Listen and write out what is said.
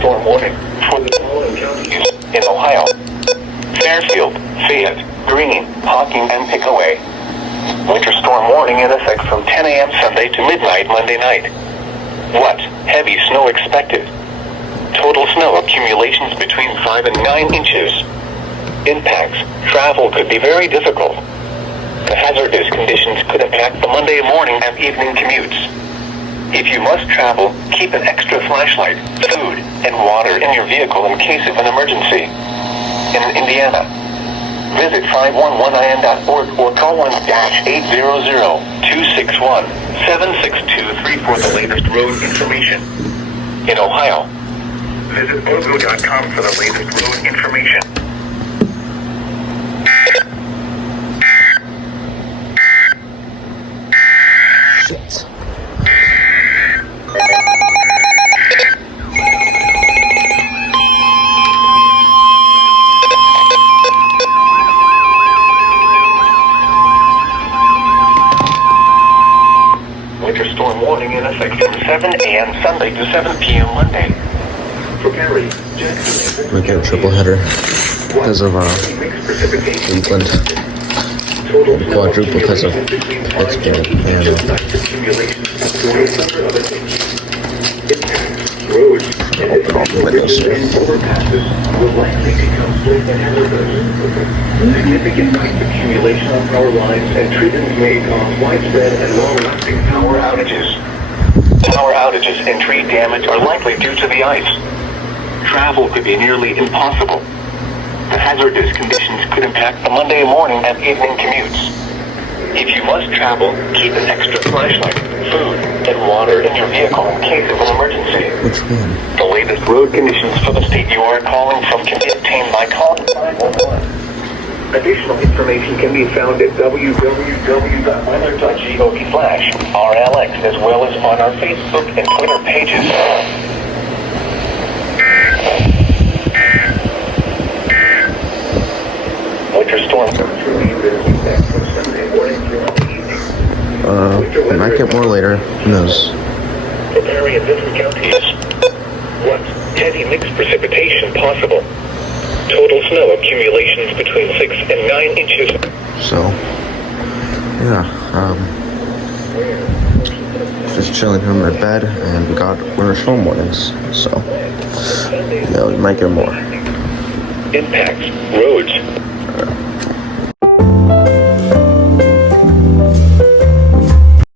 storm warning for the following counties in Ohio: Fairfield, Fayette, Greene, Hocking, and Pickaway. Winter storm warning in effect from 10 a.m. Sunday to midnight Monday night. What? Heavy snow expected. Total snow accumulations between 5 and 9 inches. Impacts. Travel could be very difficult. The hazardous conditions could impact the Monday morning and evening commutes. If you must travel, keep an extra flashlight, food, and water in your vehicle in case of an emergency. In Indiana, visit 511in.org or call 1-800-261-7623 for the latest road information. In Ohio, visit bogo.com for the latest road information. Shit. Winter storm warning in effect from 7 a.m. Sunday to 7 p.m. Monday. For Perry, Jackson, Might get a triple header because of Cleveland. Quadruple because of Pittsburgh and open all the windows here. Significant ice accumulation on power lines and treatments may cause widespread and long-lasting power outages. Power outages and tree damage are likely due to the ice. Travel could be nearly impossible. The hazardous conditions could impact the Monday morning and evening commutes. If you must travel, keep an extra flashlight, food, and water in your vehicle in case of an emergency. Which one? The latest road conditions for the state you are calling from can be obtained by calling 511. Additional information can be found at www.weather.gov/RLX as well as on our Facebook and Twitter pages. Winter storm we might get more later. Who knows? For Perry and different counties. What? Heavy mixed precipitation possible. Total snow accumulations between 6 and 9 inches. So, yeah, just chilling here in my bed, and we got winter storm warnings. So, yeah, we might get more. Impacts. Roads.